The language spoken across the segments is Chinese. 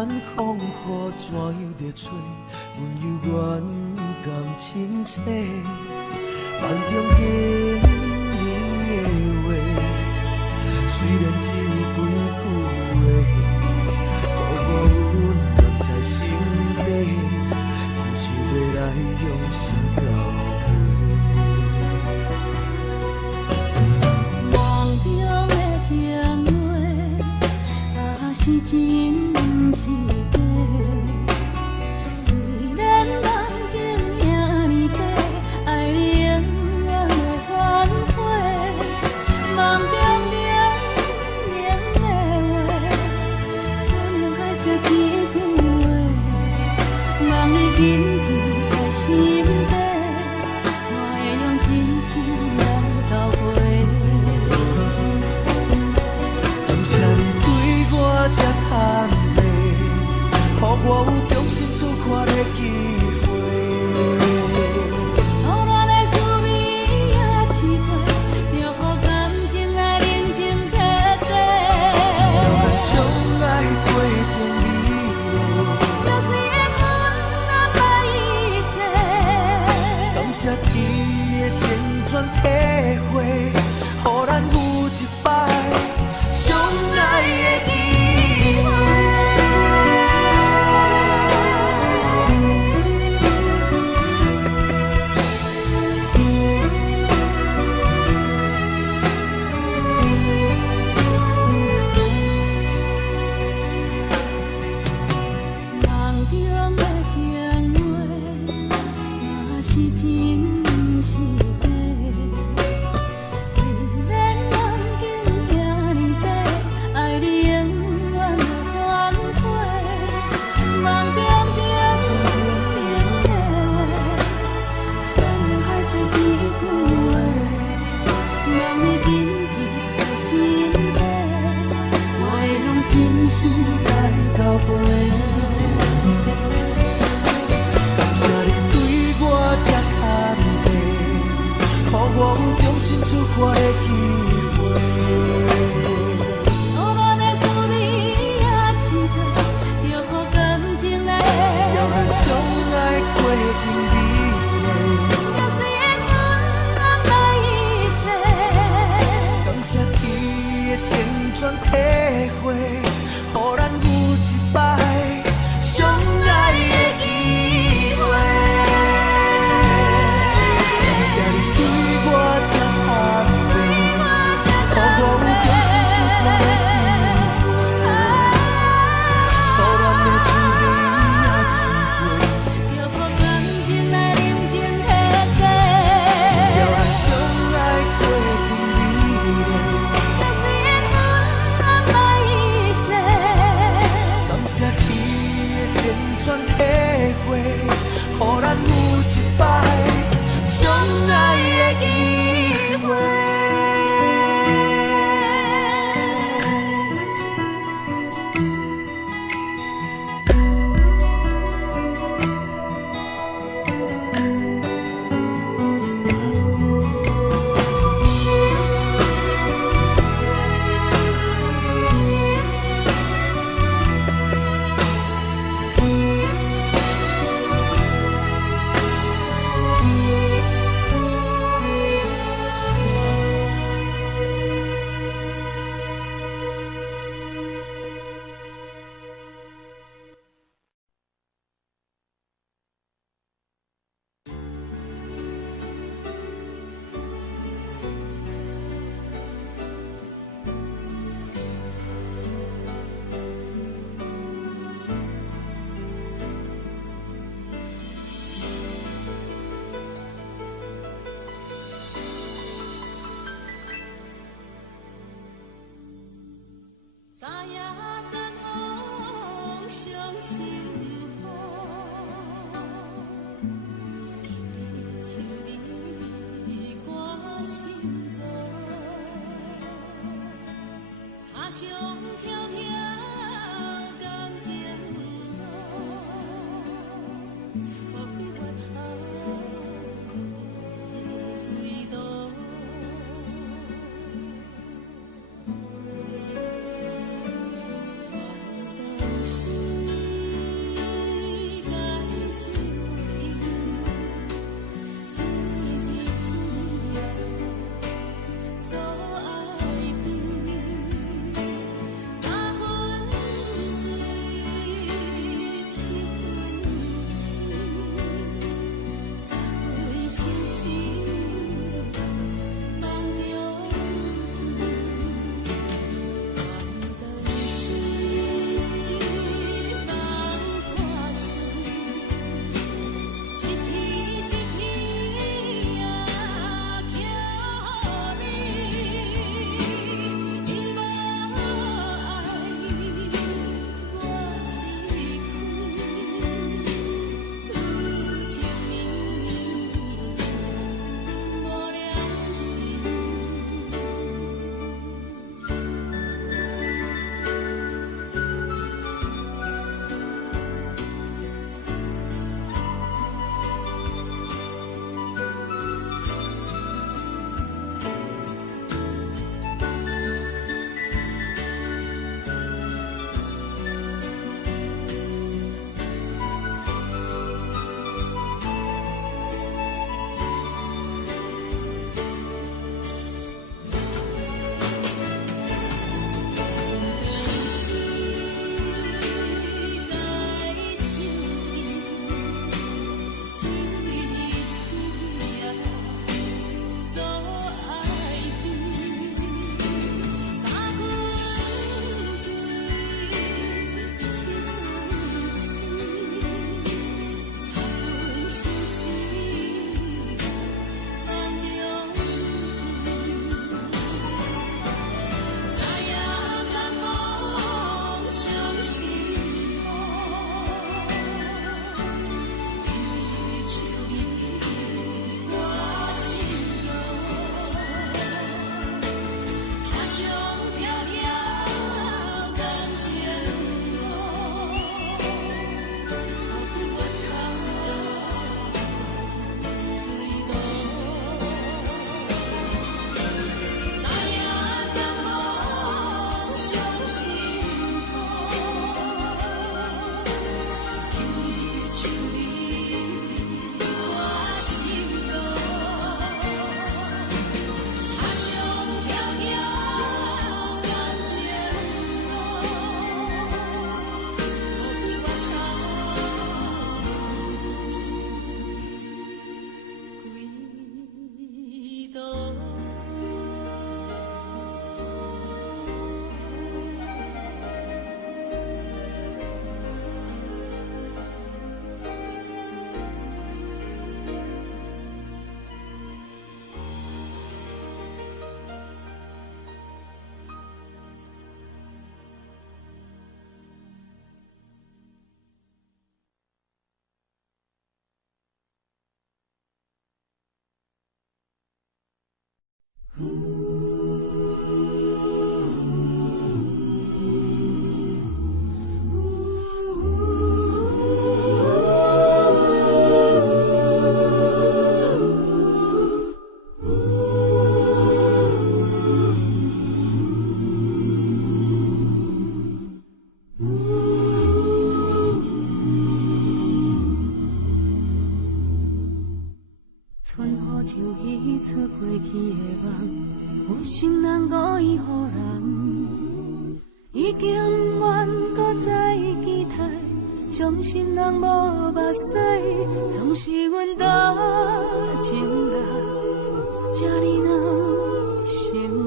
远风雨怎样在找？阮犹原甘亲切，梦中经年的话，虽然只有几句话，鼓舞阮放在心底，亲像要来用心交陪。梦中的情话，是真不是假。虽然梦境遐尼短，爱你永远会反悔。梦中冷冷的话，山盟海誓一句话，望你紧记在心底，我会用真心来交陪。感谢你对我这坦白，予我有重新出发的机会。错乱的滋味也试过，就予感情来认真彻底。只要咱相爱过程美丽，就算缘分难买一切。感谢天的旋转体会，予咱有一摆相爱的机会。梦中的情话，也是真不是假。虽然梦境遐尼短，爱你永远会反悔。梦中冷冷的话，山盟海誓一句话，望你紧记在心底，我会用真心来交陪。感谢你对我这坦白，予我有重新出发的机会。错乱的滋味也试过，就予感情来只要咱相爱过程美丽，就算缘分难买一切。感谢天的旋转体会，予咱有一摆相爱的机会。感谢你对我这坦白，予我有重新出发的机会。错乱的滋味也试过，就予感情来认真彻底。只要咱相爱过程美丽，就算缘分难买一切。感谢天的旋转体会，予咱有一摆相爱的机会。昨夜赞风伤心雨，今日唱你歌心中，下上条条感情路，无归月头归路。是。像彼出过去的梦，有心人故意予人，已经愿搁再期待，伤心人无目屎，总是阮多情人，这呢让心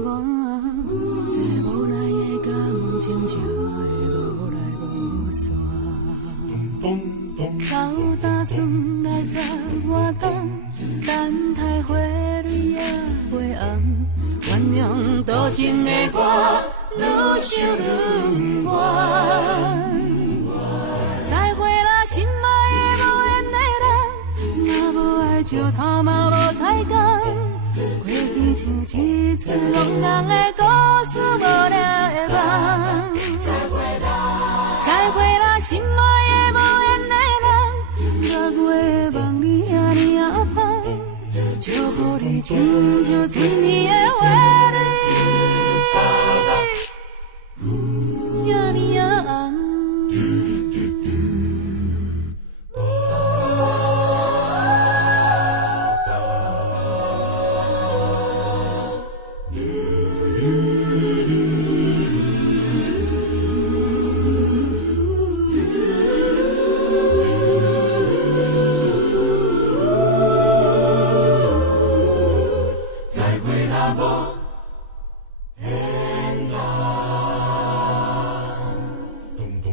肝，这无奈的感情才会无来无散。斗打算来十外冬，等待花蕊也袂红，原谅多情的我，愈想愈不愿。再会啦，心爱的无缘的人，若无爱就头嘛无彩工，过去像一出憨人的故事，无聊的梦。再会啦，心爱的无缘的人，若月望你遐尼啊香，祝福你亲像春天的花蕊，遐尼啊红。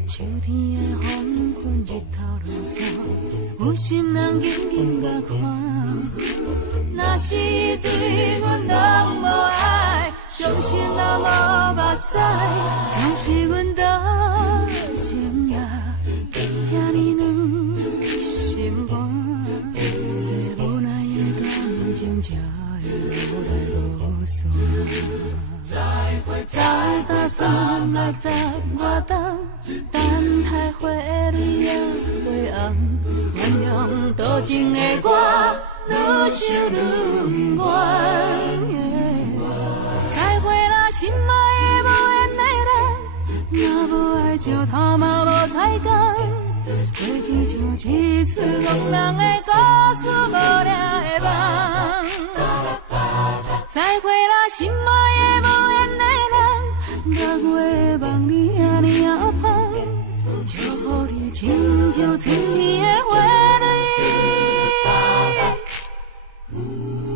秋天的黄昏，日头落山，有心人紧紧甲看。若是对阮人无爱，伤心人无目屎，总是阮多情啦，遐尼软心肝，这无奈的感情才会无来无散。再打算来十外冬，等待花蕊也袂红，原谅多情的我，愈想愈不愿。再会啦，心爱的无缘的人，若无爱就头嘛无彩工，过去像一出憨人的故事，无聊的梦。再会啦，心爱的无缘的人，若月望你遐尼啊香，祝福你亲像春天的花蕊，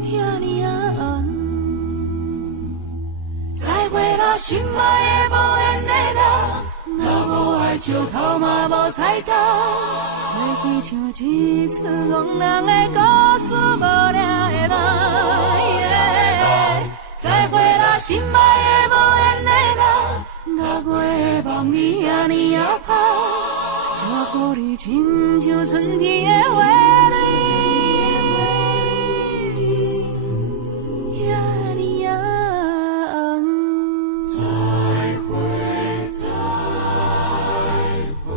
遐尼啊红。再会啦，心爱的无缘的人，若无爱就头嘛无彩工，过去像一出憨人的故事，无聊的梦。再会啦，心爱的无缘的人，若月望你遐尼啊香，祝福你亲像春天的花蕊，遐尼啊红。再会，再会。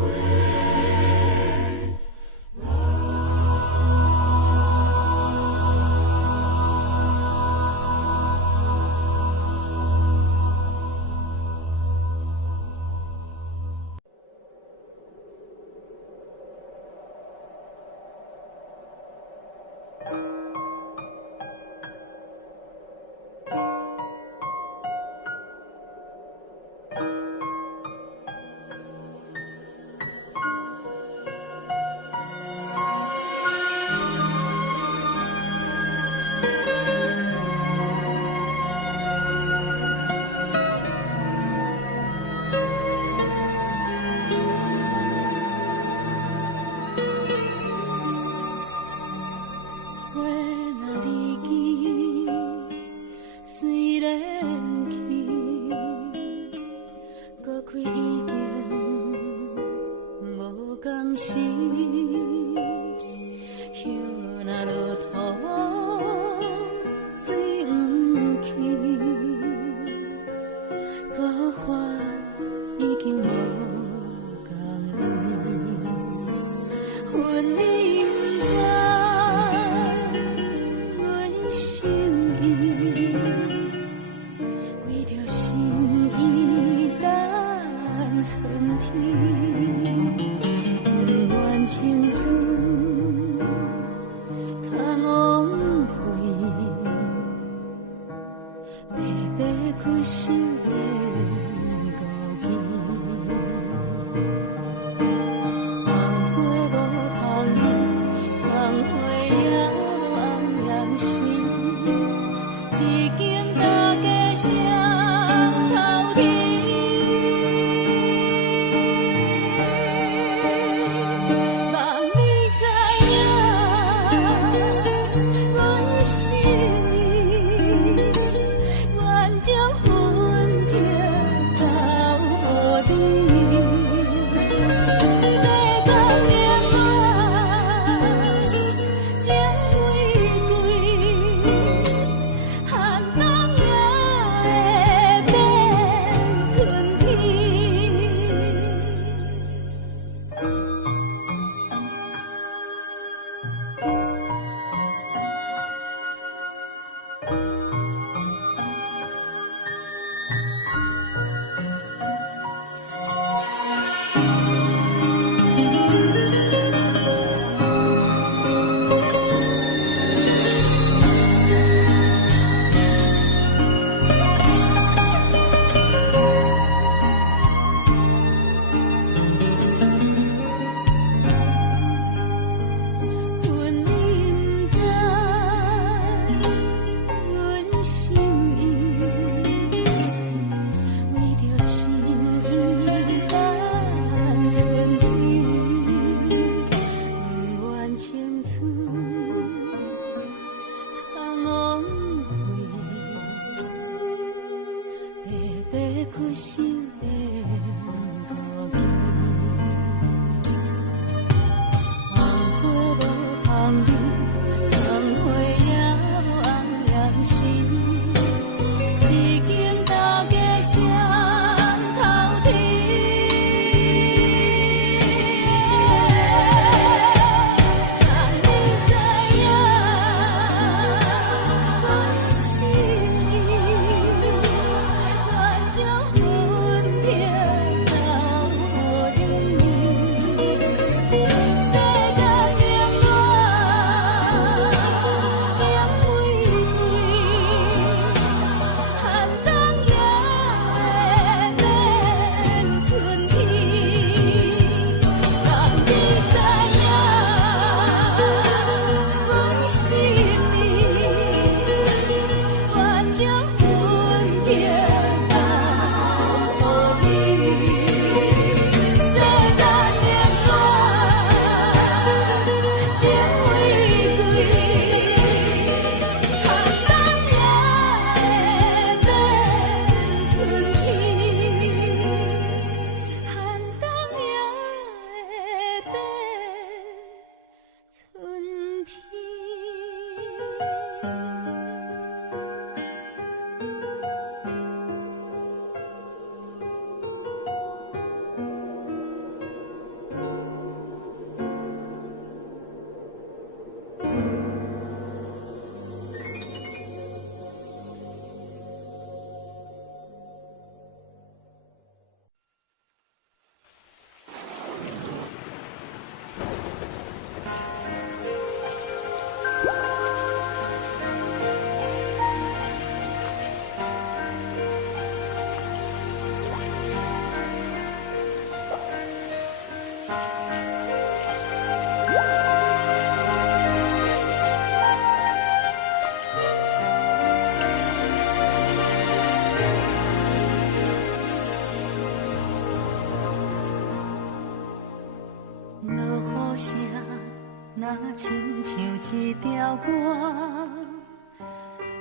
若亲像一条歌，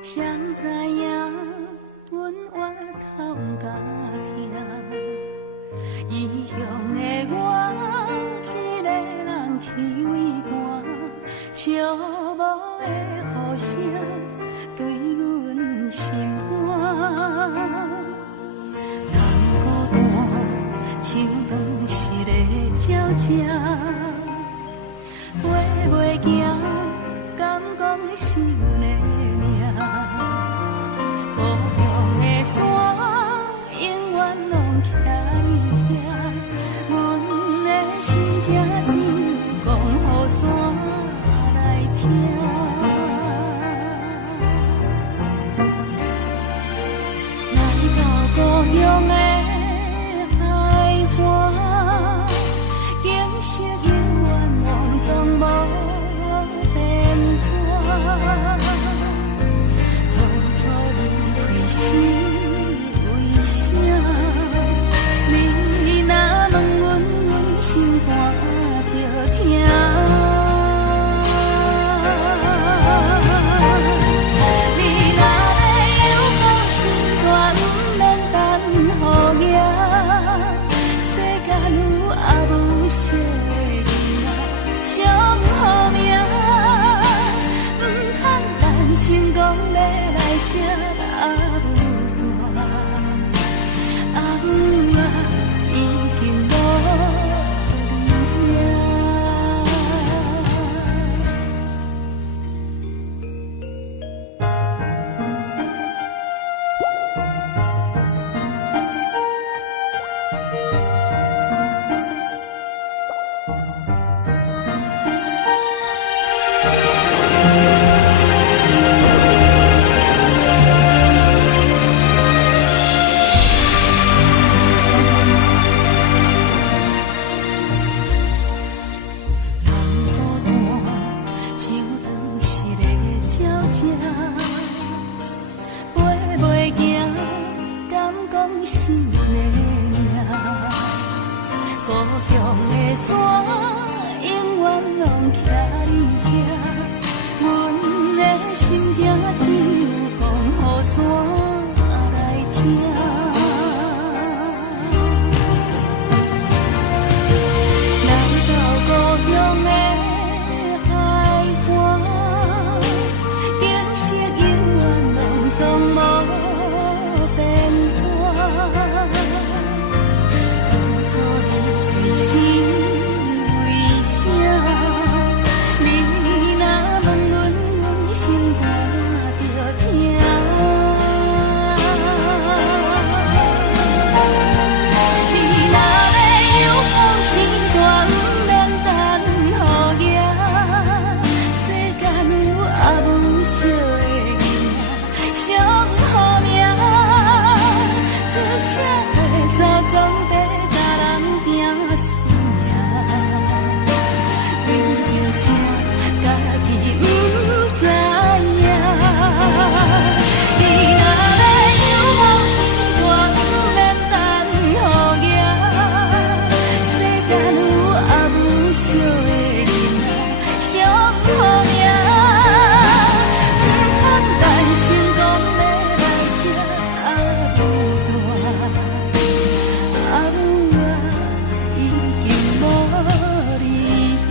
谁知影阮越头甲听，异乡的我，一个人去为寒，寂寞的雨声对阮心寒。人孤单，像断翅的鸟只。飞袂行，敢讲是阮的命？故乡的山，永远拢徛伫遐。阮的心情只讲予山来听。来到故乡的海岸，景色永远拢总无变这，飞袂行，敢讲是个命。故乡的山，永远拢徛你遐，阮的心情只有讲予山来听。来到故乡的海岸，景色永远拢总无变化。当初彼对是为啥？你若问阮，阮心肝着疼。你若要有风时大，不免等雨夜。世间有阿母惜的囡仔，上好命。做啥会走总得甲人拼输赢？为着啥家己不知影？你若要有梦时大，不免等雨夜。世间有阿母惜的囡仔，上好命。不通担心讲要来这阿母大，阿母啊已经无你遐。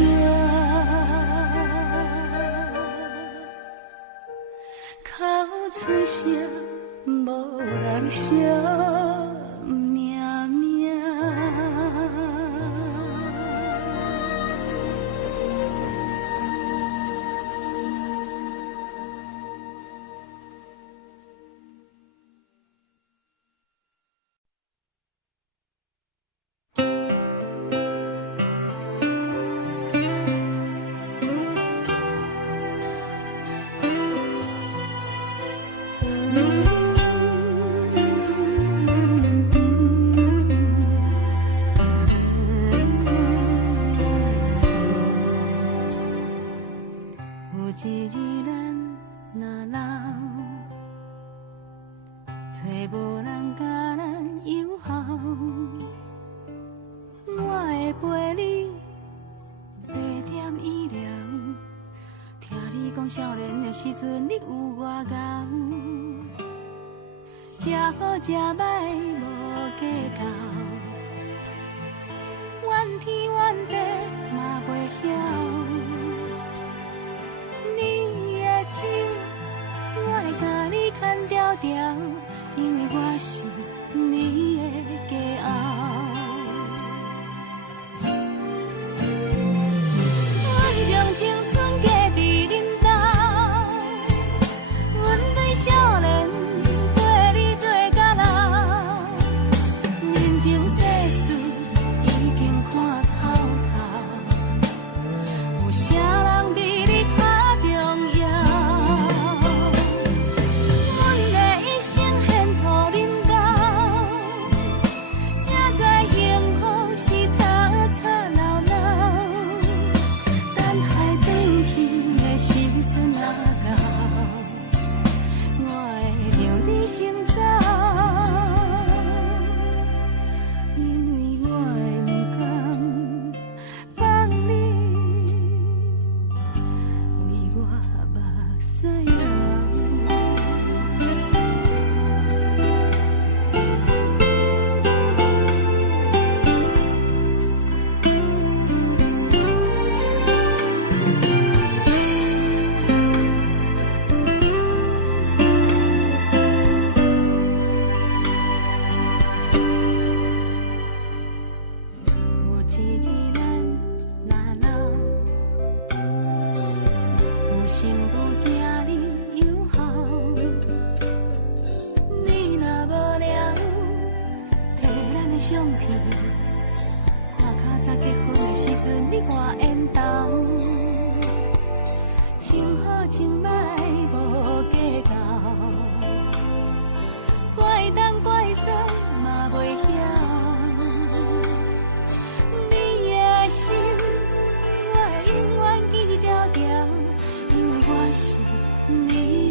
口出声，无人惜命命。有一日咱若老，找无人甲咱友好，我会陪你坐点医疗。听你讲少年的时阵你有外敖，吃好吃歹无计较，怨天怨地嘛袂晓。你的手，我会甲你牵条条，因为我是你的骄傲。阮将青春嫁伫恁兜，阮对少年对你对到老，人情世事已经看透透，有啥人比你较重要？阮的一生献乎恁兜，才知幸福是吵吵闹闹。等待转去的时阵若到，我会让你先走，因为我会不甘放你为我目屎流。有一日咱若老，有心不惊你友好。你若无聊，摕咱的相片，看较早结婚的时阵你换缘投，穿好穿歹无计较，怪东怪西嘛袂晓。你的心，我会永远记条条，因为我是你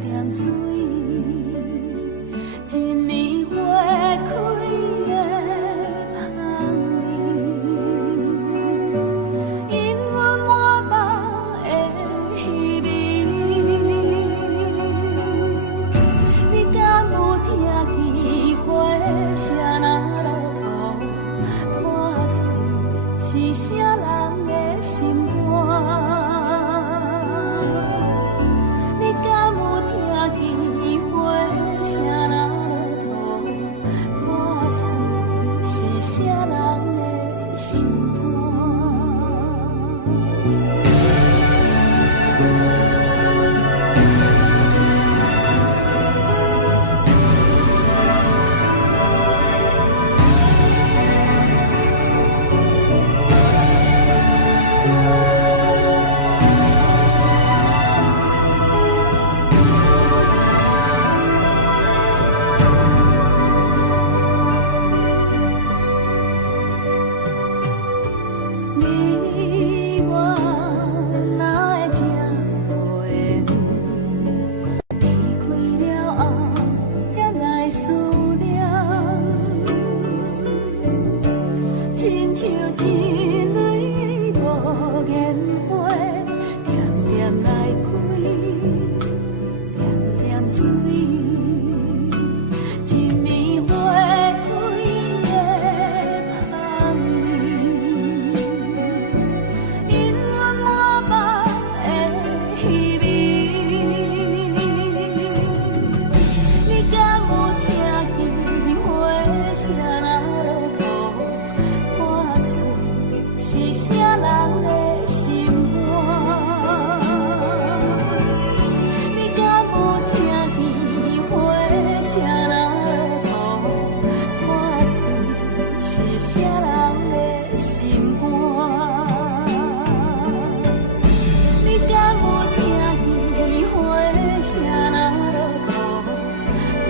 点水，一暝花开的香味，因阮满腹的虚味。你敢有听见花声若落土，破碎是啥人的心肝？你敢有听见花声若落土，破碎是啥人的心肝？你我哪会这无缘？离开了后，才来思念，亲像一蕊无言花，点点来开，点点水。一暝花开的香味，因阮满腹的虚味。你敢有听见花声若落土，破碎是啥人的心肝？你敢有听见花声若落土，破碎是啥人的心肝？你敢有听见花声若落土，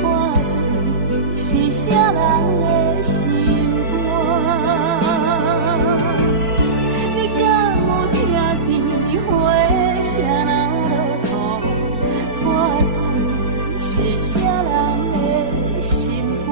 破碎是啥人的心肝？你敢有听见花声若落土，破碎是啥人的心肝？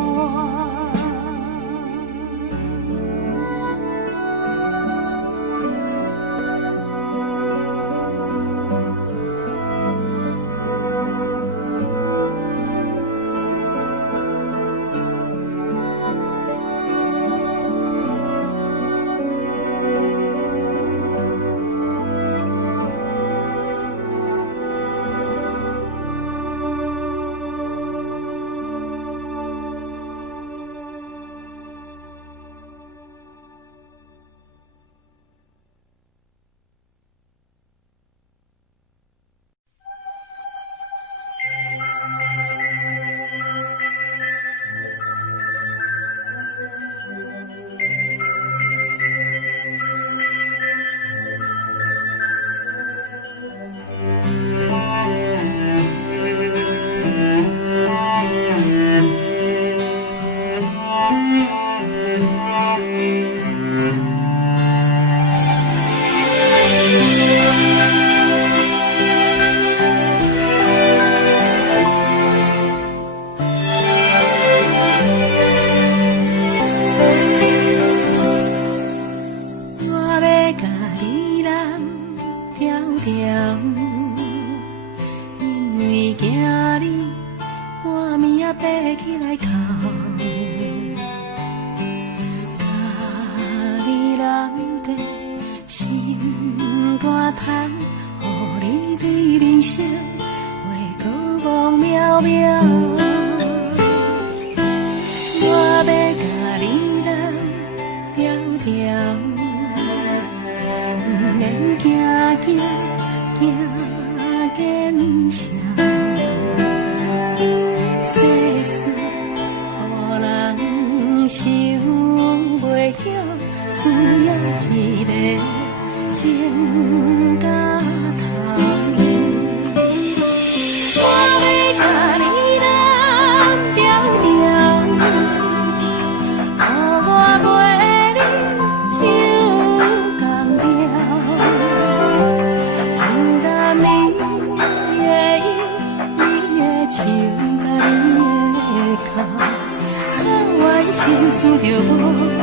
我要甲你揽条条，因为惊你半暝仔爬起来哭，甲你揽在心肝头，予你对人生话过望渺渺。我要甲你揽条条，不免惊惊惊见笑，世事予人想袂晓，需要一个情家头。我要甲你揽条条，予我陪你唱同调，平淡暝的心事就无了了。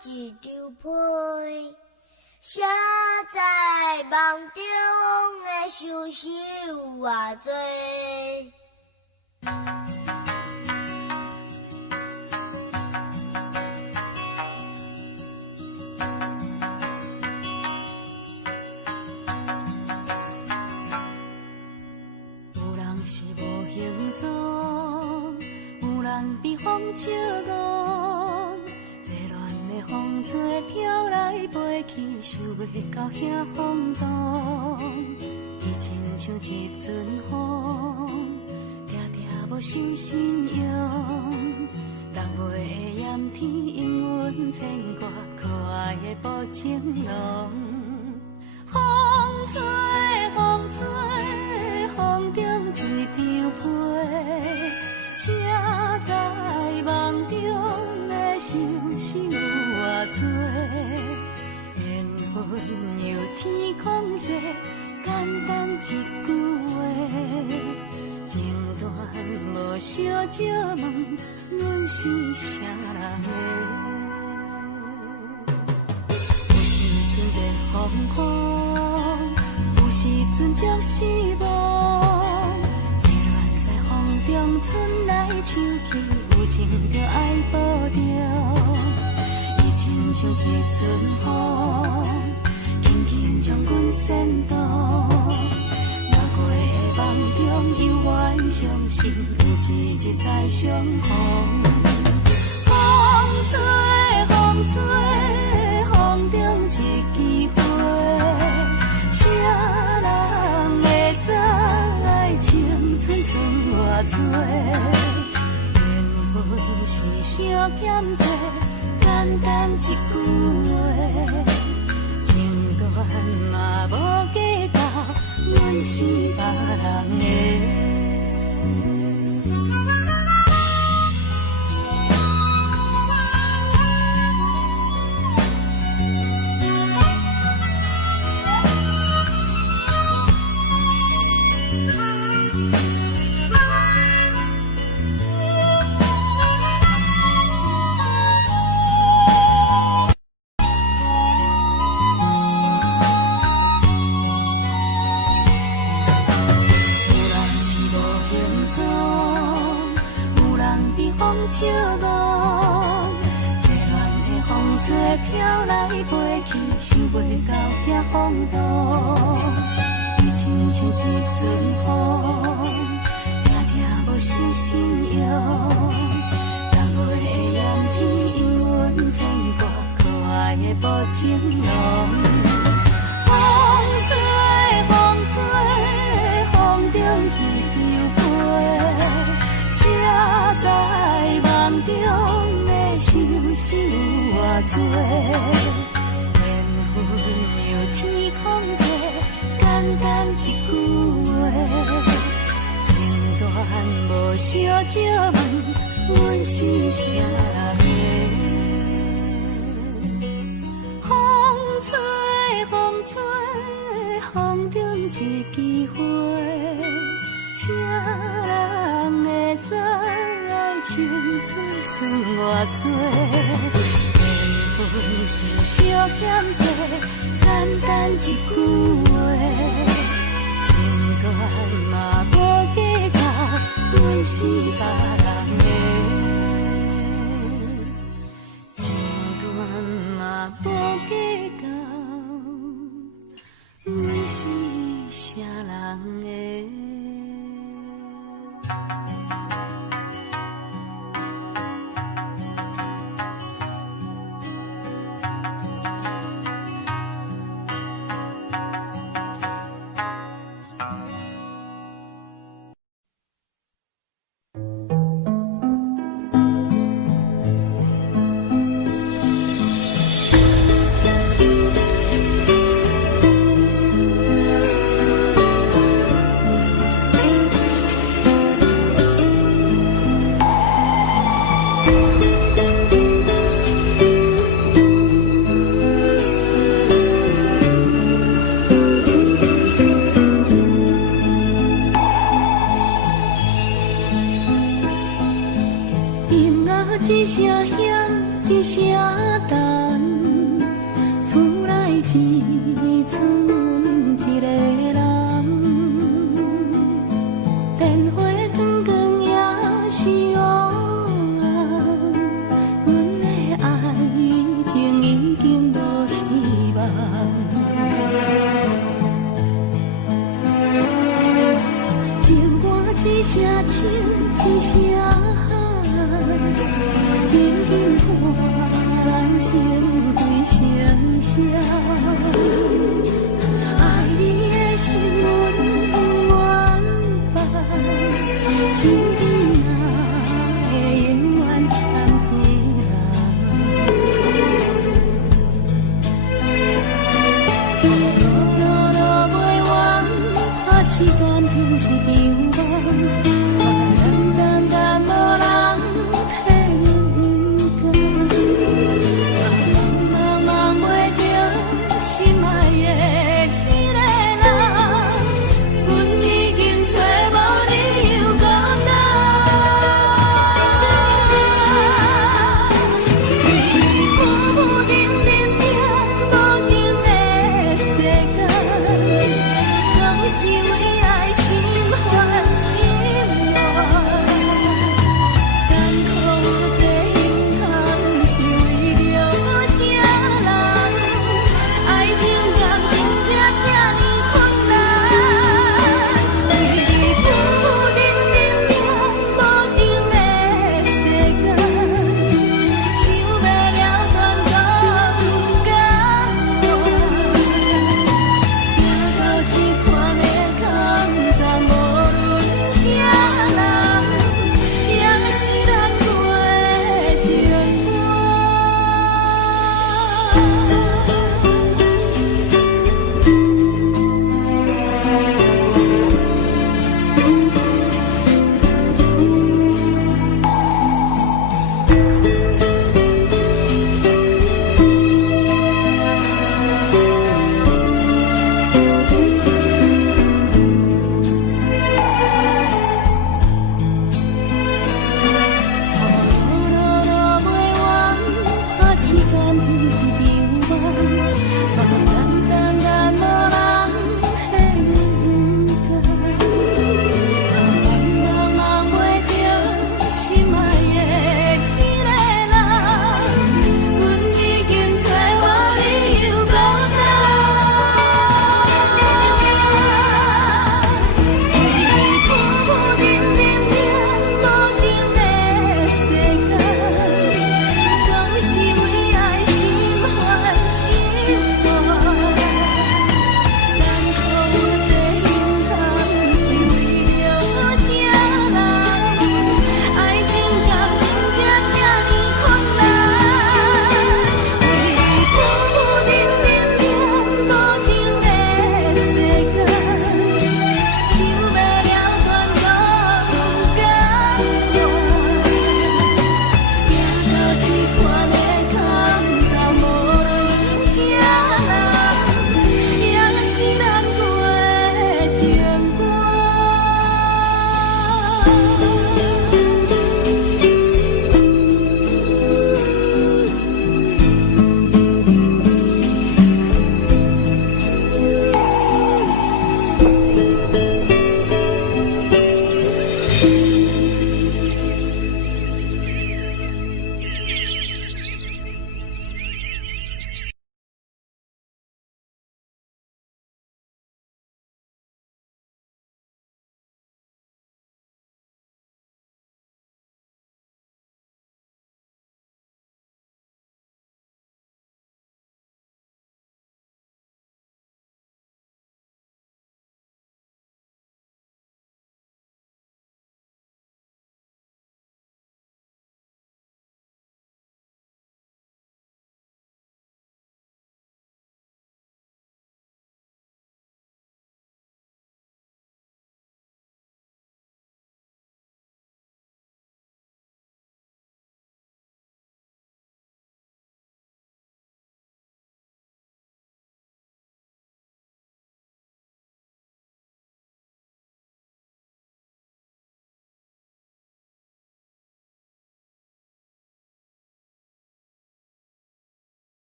一张被，写在梦中的相思有偌多。有人是无形状，有人被风笑憨。风吹飘来飞去，想袂到遐风动。伊亲像一阵风，定定无受信用。人袂会嫌天因阮牵挂，可爱的无情郎。风吹风吹，风中一张被，写在梦中的相思有偌多，缘分由天空际，简单一句话，情段无小借问，阮是啥人的？有时阵热风风，有时阵足失望，坐乱在风中，春来秋去，有情着爱保重。亲像一阵风，轻轻将阮牵动。若过的梦中，犹原相信有一日再相逢。风吹风吹，风中一枝花，谁人会知青春剩偌多？缘分是相欠债。简单一句话，情段嘛无计较，阮是是别人的。笑望，热恋的风吹飘来飞去，想袂到遐风度。伊亲像一阵风，定定无守信用。逐月的炎天，因阮牵挂可爱的无情郎。风吹风吹，风中一张被，写在梦中的想是有偌多，缘分由天空做，简单一句话，情断无小借问，阮是啥人的？风吹风吹，风中一枝花，啥人会知？情寸寸偌多，缘分是小欠债，简单一句话，情断嘛无计较，阮是别人的，情断嘛无计较，阮是啥人的？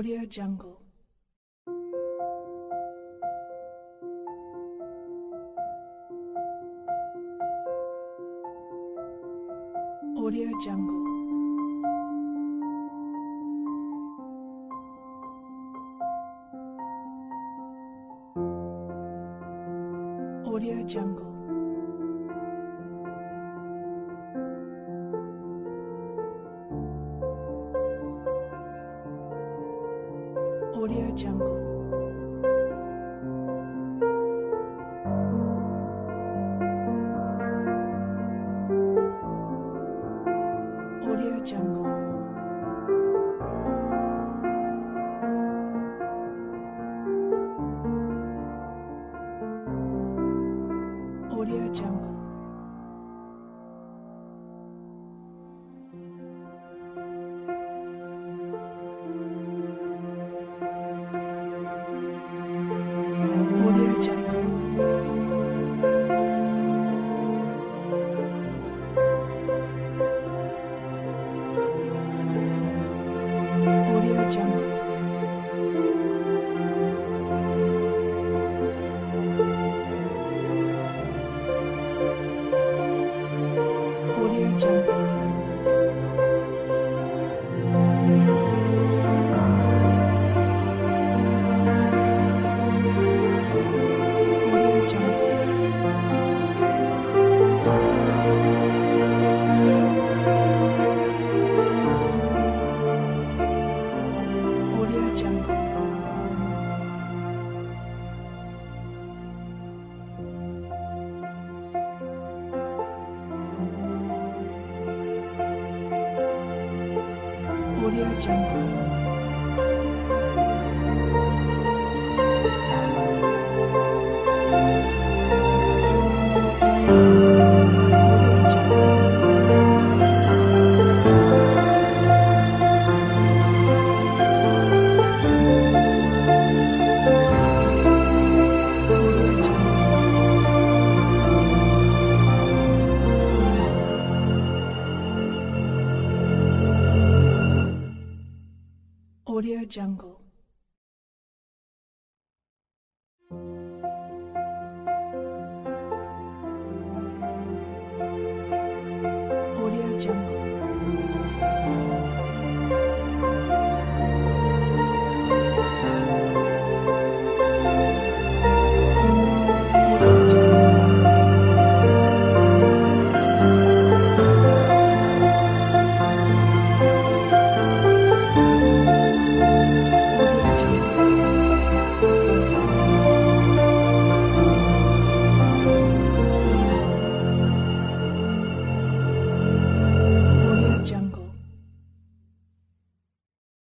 Audio Jungle. Audio Jungle. Audio Jungle. Audio Jungle. Audio Jungle. Audio Jungle. Audio Jungle. Audio Jungle. Audio Jungle. Audio Jungle. Audio Jungle. Audio Jungle. Audio Jungle.